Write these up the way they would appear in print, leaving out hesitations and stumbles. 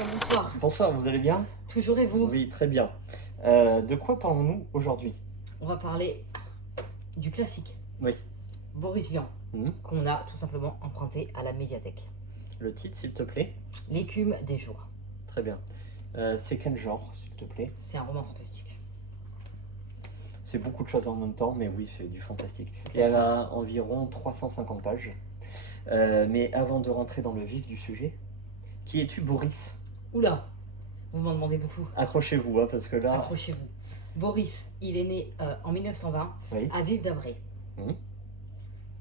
Bonsoir. Bonsoir, vous allez bien? Toujours et vous? Oui, très bien. De quoi parlons-nous aujourd'hui? On va parler du classique, Oui. Boris Vian, Mhm. qu'on a tout simplement emprunté à la médiathèque. Le titre, s'il te plaît? L'écume des jours. Très bien. C'est quel genre, s'il te plaît? C'est un roman fantastique. C'est beaucoup de choses en même temps, mais oui, c'est du fantastique. Et Exactement. elle a environ 350 pages. Mais avant de rentrer dans le vif du sujet, qui es-tu, Boris? Oula, vous m'en demandez beaucoup. Accrochez-vous, hein, parce que là... Accrochez-vous. Boris, il est né en 1920 Oui. à Ville d'Avray. Mhm.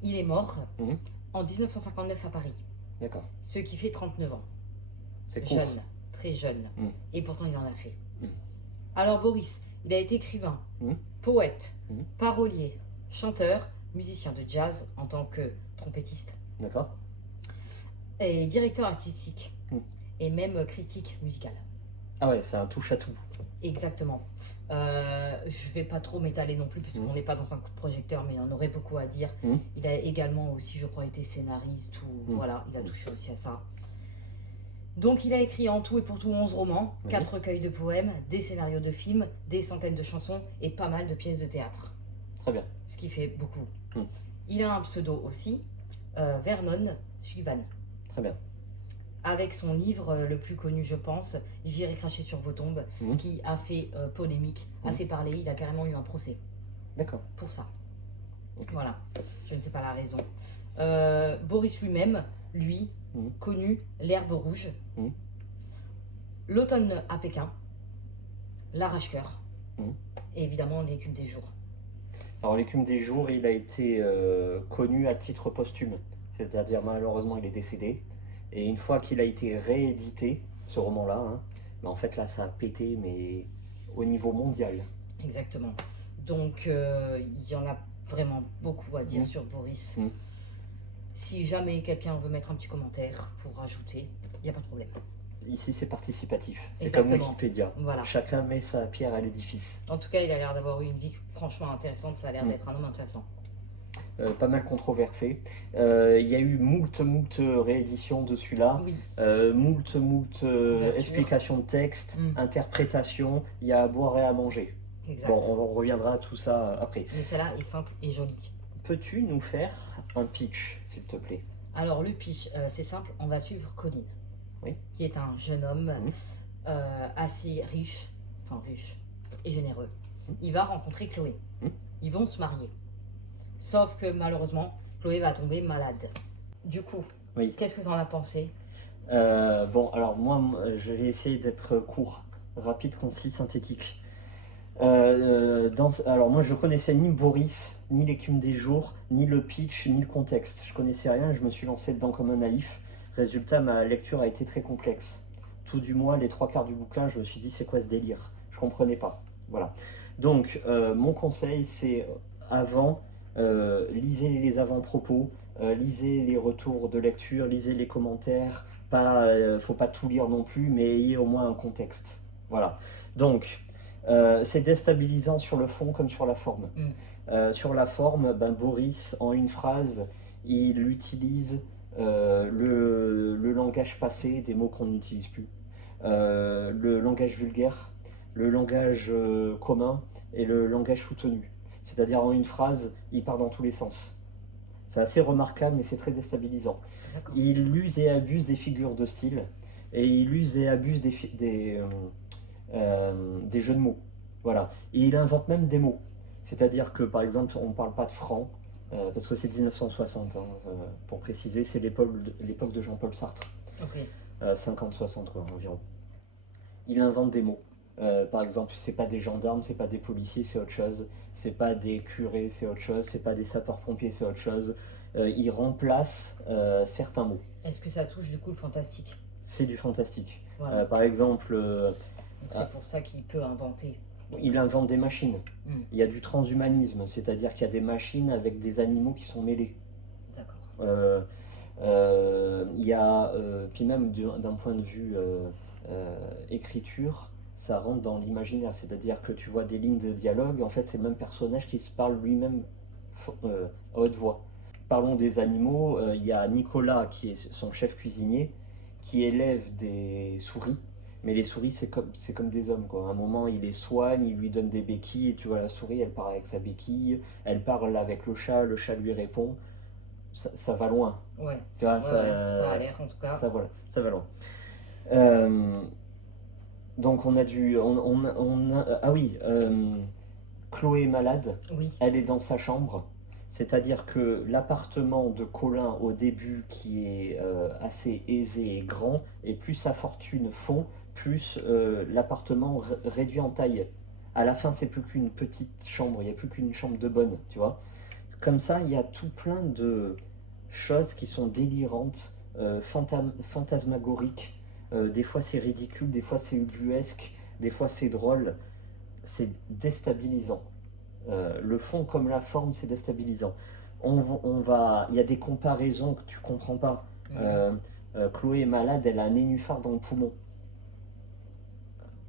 Il est mort Mhm. en 1959 à Paris, D'accord. ce qui fait 39 ans. C'est court. Jeune, très jeune. Mhm. Et pourtant, il en a fait. Mhm. Alors Boris, il a été écrivain, Mhm. poète, Mhm. parolier, chanteur, musicien de jazz en tant que trompettiste, D'accord. et directeur artistique, Mhm. et même critique musicale. Ah ouais, c'est un touche-à-tout. Exactement. Je vais pas trop m'étaler non plus puisqu'on n'est pas dans un coup de projecteur, mais il en aurait beaucoup à dire. Il a également aussi, je crois, été scénariste ou voilà, il a touché aussi à ça. Donc il a écrit en tout et pour tout 11 romans, 4 recueils de poèmes, des scénarios de films, des centaines de chansons et pas mal de pièces de théâtre. Très bien. Ce qui fait beaucoup. Il a un pseudo aussi, Vernon Sullivan. Très bien. Avec son livre le plus connu, je pense, J'irai cracher sur vos tombes, qui a fait polémique, assez parlé. Il a carrément eu un procès. D'accord. Pour ça. Okay. Voilà. Je ne sais pas la raison. Boris lui-même, lui, connu L'herbe rouge, L'automne à Pékin, L'arrache-cœur, et évidemment L'écume des jours. Alors l'écume des jours, il a été connu à titre posthume, c'est-à-dire malheureusement il est décédé. Et une fois qu'il a été réédité, ce roman-là, hein, en fait là ça a pété, mais au niveau mondial. Exactement. Donc il y en a vraiment beaucoup à dire sur Boris. Si jamais quelqu'un veut mettre un petit commentaire pour rajouter, il n'y a pas de problème. Ici c'est participatif, c'est comme Exactement. Wikipédia. Voilà. Chacun met sa pierre à l'édifice. En tout cas, il a l'air d'avoir eu une vie franchement intéressante, ça a l'air d'être un homme intéressant. Pas mal controversé. Il y a eu moult rééditions de celui-là, Oui. moult explications de texte, interprétations, il y a à boire et à manger. Exact. Bon, on reviendra à tout ça après. Mais celle-là est simple et jolie. Peux-tu nous faire un pitch, s'il te plaît? Alors le pitch, c'est simple, on va suivre Colin, qui est un jeune homme assez riche et généreux. Il va rencontrer Chloé. Ils vont se marier. Sauf que malheureusement, Chloé va tomber malade. Du coup, qu'est-ce que tu en as pensé? Bon, alors moi, je vais essayer d'être court, rapide, concis, synthétique. Alors moi, je connaissais ni Boris, ni l'écume des jours, ni le pitch, ni le contexte. Je connaissais rien, je me suis lancé dedans comme un naïf. Résultat, ma lecture a été très complexe. Tout du moins, les 3/4 du bouquin, je me suis dit, c'est quoi ce délire? Je comprenais pas. Voilà. Donc, mon conseil, c'est avant, lisez les avant-propos, lisez les retours de lecture, lisez les commentaires. Faut pas tout lire non plus, mais ayez au moins un contexte. Voilà. Donc, c'est déstabilisant sur le fond comme sur la forme. Sur la forme, Boris, en une phrase, il utilise le langage passé, des mots qu'on n'utilise plus, le langage vulgaire, le langage commun et le langage soutenu. C'est-à-dire en une phrase, il part dans tous les sens. C'est assez remarquable, mais c'est très déstabilisant. Il use et abuse des figures de style, et il use et abuse des jeux de mots. Voilà. Et il invente même des mots. C'est-à-dire que, par exemple, on ne parle pas de franc, parce que c'est 1960, hein, pour préciser, c'est l'époque de Jean-Paul Sartre. 50-60, quoi, environ. Il invente des mots. Par exemple, c'est pas des gendarmes, c'est pas des policiers, c'est autre chose. C'est pas des curés, c'est autre chose. C'est pas des sapeurs-pompiers, c'est autre chose. Il remplace certains mots. Est-ce que ça touche du coup le fantastique? C'est du fantastique. Voilà. Par exemple... c'est pour ça qu'il peut inventer. Il invente des machines. Il y a du transhumanisme, c'est-à-dire qu'il y a des machines avec des animaux qui sont mêlés. D'accord. Il y a, puis même d'un point de vue écriture, ça rentre dans l'imaginaire, c'est-à-dire que tu vois des lignes de dialogue, en fait c'est le même personnage qui se parle lui-même à haute voix. Parlons des animaux, il y a Nicolas qui est son chef cuisinier, qui élève des souris. Mais les souris, c'est comme des hommes, quoi. À un moment, il les soigne, il lui donne des béquilles, et tu vois, la souris, elle part avec sa béquille, elle parle avec le chat lui répond. Ça va loin. Ouais. Tu vois, Ça a l'air en tout cas. voilà, ça va loin. Euh, donc on a dû... ah oui, Chloé est malade, Oui. elle est dans sa chambre. C'est-à-dire que l'appartement de Colin au début, qui est assez aisé et grand, et plus sa fortune fond, plus l'appartement réduit en taille. À la fin, c'est plus qu'une petite chambre, il n'y a plus qu'une chambre de bonne, tu vois. Comme ça, il y a tout plein de choses qui sont délirantes, fantasmagoriques. Des fois, c'est ridicule, des fois, c'est ubuesque, des fois, c'est drôle. C'est déstabilisant. Le fond comme la forme, c'est déstabilisant. Il y a des comparaisons que tu comprends pas. Chloé est malade, elle a un nénuphar dans le poumon.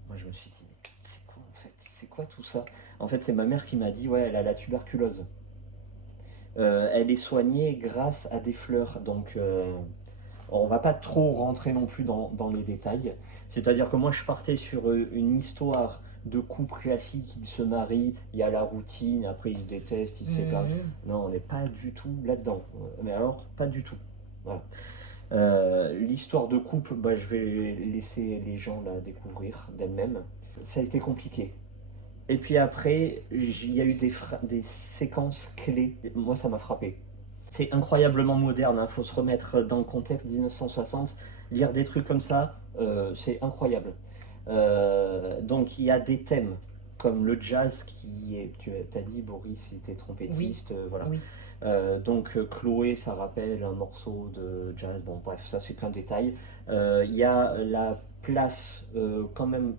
Moi, je me suis dit, mais c'est quoi en fait? C'est quoi tout ça? En fait, c'est ma mère qui m'a dit, ouais, elle a la tuberculose. Elle est soignée grâce à des fleurs. Donc, on va pas trop rentrer non plus dans les détails. C'est-à-dire que moi, je partais sur une histoire de couple classique, ils se marient, il y a la routine, après ils se détestent, ils se séparent. Non, on n'est pas du tout là-dedans. Mais alors, pas du tout. Voilà. L'histoire de couple, bah, je vais laisser les gens la découvrir d'elles-mêmes. Ça a été compliqué. Et puis après, il y a eu des séquences clés. Moi, ça m'a frappé. C'est incroyablement moderne, il faut se remettre dans le contexte 1960. Lire des trucs comme ça, c'est incroyable. Donc il y a des thèmes comme le jazz qui est, tu as dit Boris, il était trompettiste, voilà. Oui. Donc Chloé, ça rappelle un morceau de jazz, bon bref, ça c'est qu'un détail. Il y a la place quand même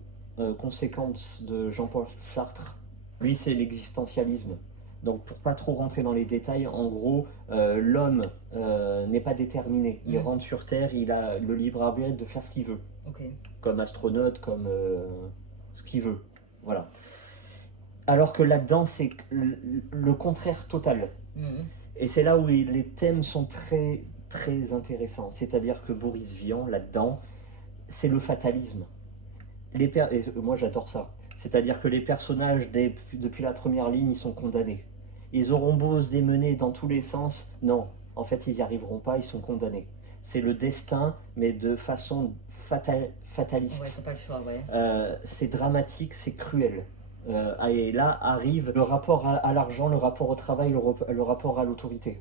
conséquente de Jean-Paul Sartre. Lui c'est l'existentialisme. Donc pour pas trop rentrer dans les détails, en gros, l'homme n'est pas déterminé. Il rentre sur Terre, il a le libre arbitre de faire ce qu'il veut. Okay. Comme astronaute, comme ce qu'il veut. Voilà. Alors que là-dedans, c'est le contraire total. Et c'est là où les thèmes sont très, très intéressants. C'est-à-dire que Boris Vian, là-dedans, c'est le fatalisme. Et moi, j'adore ça. C'est-à-dire que les personnages, depuis la première ligne, ils sont condamnés. Ils auront beau se démener dans tous les sens. Non, en fait, ils n'y arriveront pas, ils sont condamnés. C'est le destin, mais de façon fataliste. Ouais, t'as pas le choix, ouais. C'est dramatique, c'est cruel. Et là arrive le rapport à l'argent, le rapport au travail, le rapport à l'autorité.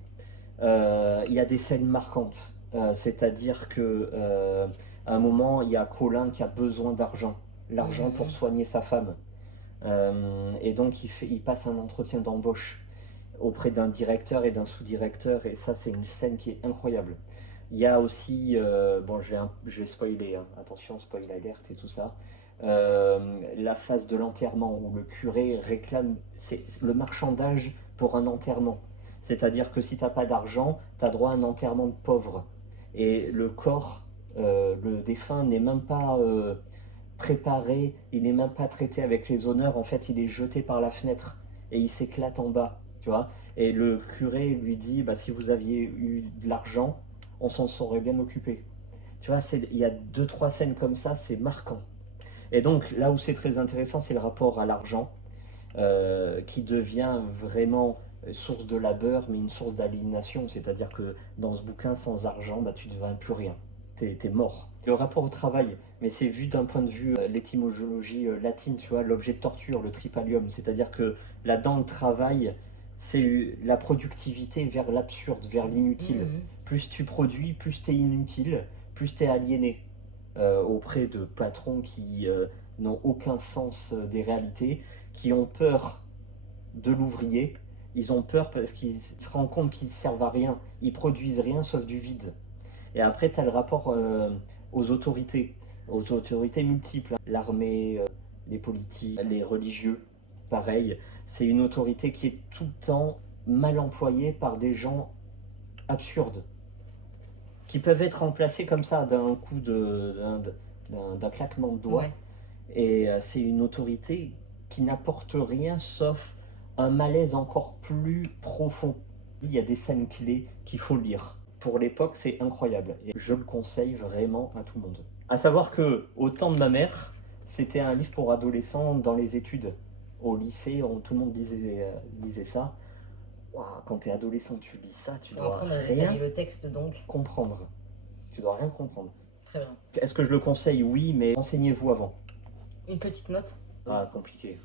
Il y a des scènes marquantes. C'est-à-dire que à un moment, il y a Colin qui a besoin d'argent. L'argent pour soigner sa femme. Et donc il passe un entretien d'embauche auprès d'un directeur et d'un sous-directeur. Et ça, c'est une scène qui est incroyable. Il y a aussi, bon, je vais spoiler, hein. Attention, spoil alert et tout ça. La phase de l'enterrement où le curé réclame, c'est le marchandage pour un enterrement. C'est-à-dire que si tu n'as pas d'argent, tu as droit à un enterrement de pauvre. Et le corps, le défunt n'est même pas préparé, il n'est même pas traité avec les honneurs. En fait, il est jeté par la fenêtre et il s'éclate en bas, tu vois. Et le curé lui dit, bah, si vous aviez eu de l'argent, on s'en serait bien occupé. Tu vois, il y a 2-3 scènes comme ça, c'est marquant. Et donc, là où c'est très intéressant, c'est le rapport à l'argent, qui devient vraiment source de labeur, mais une source d'aliénation. C'est-à-dire que dans ce bouquin, sans argent, bah, tu ne deviens plus rien. T'es mort. Le rapport au travail, mais c'est vu d'un point de vue l'étymologie latine, tu vois, l'objet de torture, le tripalium. C'est-à-dire que là-dedans, le travail, c'est la productivité vers l'absurde, vers l'inutile. Plus tu produis, plus tu es inutile, plus tu es aliéné auprès de patrons qui n'ont aucun sens des réalités, qui ont peur de l'ouvrier. Ils ont peur parce qu'ils se rendent compte qu'ils ne servent à rien. Ils produisent rien sauf du vide. Et après, tu as le rapport aux autorités multiples. L'armée, les politiques, les religieux, pareil. C'est une autorité qui est tout le temps mal employée par des gens absurdes, qui peuvent être remplacés comme ça d'un coup d'un claquement de doigts. Ouais. Et c'est une autorité qui n'apporte rien sauf un malaise encore plus profond. Il y a des scènes clés qu'il faut lire. pour l'époque, c'est incroyable. Et je le conseille vraiment à tout le monde. À savoir que, au temps de ma mère, c'était un livre pour adolescents dans les études. Au lycée, tout le monde lisait ça. Ouah, quand tu es adolescent, tu lis ça, tu Pour dois apprendre à rien détailler le texte, donc. comprendre. Tu dois rien comprendre. Très bien. Est-ce que je le conseille? Oui, mais renseignez-vous avant. Une petite note? Ah, compliqué.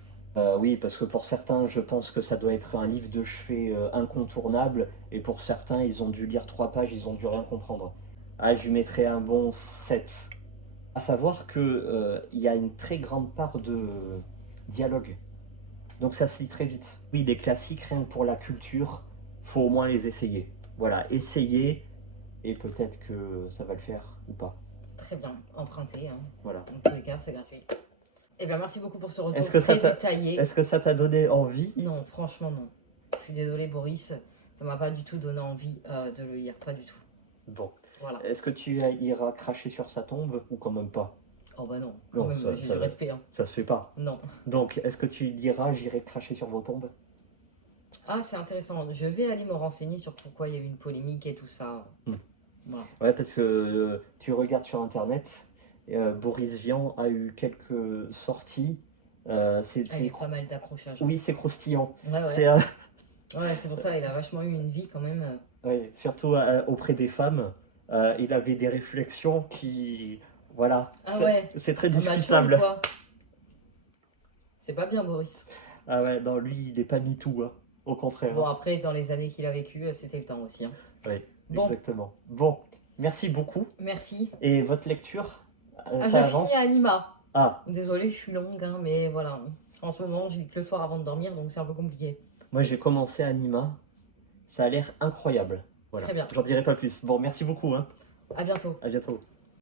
Oui, parce que pour certains, je pense que ça doit être un livre de chevet incontournable, et pour certains, ils ont dû lire 3 pages, ils ont dû rien comprendre. Ah, je lui mettrais un bon 7. À savoir que il y a une très grande part de dialogue. Donc ça se lit très vite. Oui, les classiques, rien que pour la culture, faut au moins les essayer. Voilà, essayez, et peut-être que ça va le faire ou pas. Très bien, emprunté. Hein. Voilà. Dans tous les cas, c'est gratuit. Eh bien, merci beaucoup pour ce retour Est-ce très détaillé. Est-ce que ça t'a donné envie? Non, franchement, non. Je suis désolée, Boris. Ça m'a pas du tout donné envie de le lire. Pas du tout. Bon. Voilà. Est-ce que tu iras cracher sur sa tombe ou quand même pas? Oh bah non, quand Non, même, ça- j'ai ça- du respect. Hein. Ça se fait pas. Non. Donc, est-ce que tu diras j'irai cracher sur vos tombes? Ah, c'est intéressant. Je vais aller me renseigner sur pourquoi il y a eu une polémique et tout ça. Voilà. Ouais, parce que tu regardes sur Internet, Boris Vian a eu quelques sorties. Avec pas mal d'accrochages. Oui, c'est croustillant. Ouais, C'est ouais, c'est pour ça, il a vachement eu une vie quand même. ouais, surtout auprès des femmes. Il avait des réflexions qui... Voilà. Ah ouais. C'est très Mature ou discutable. quoi? C'est pas bien, Boris. Ah ouais, non, lui, il n'est pas MeToo, hein. Au contraire. Bon, après, dans les années qu'il a vécu, c'était le temps aussi. Hein. Oui, Bon. exactement. Bon, merci beaucoup. Merci. Et votre lecture, Ah, ça je avance? finis Anima. Ah, Désolée, je suis longue, hein, mais voilà. En ce moment, je lis que le soir avant de dormir, donc c'est un peu compliqué. moi j'ai commencé Anima. Ça a l'air incroyable. Voilà. Très bien. J'en dirai pas plus. Bon, merci beaucoup, hein. À bientôt. À bientôt.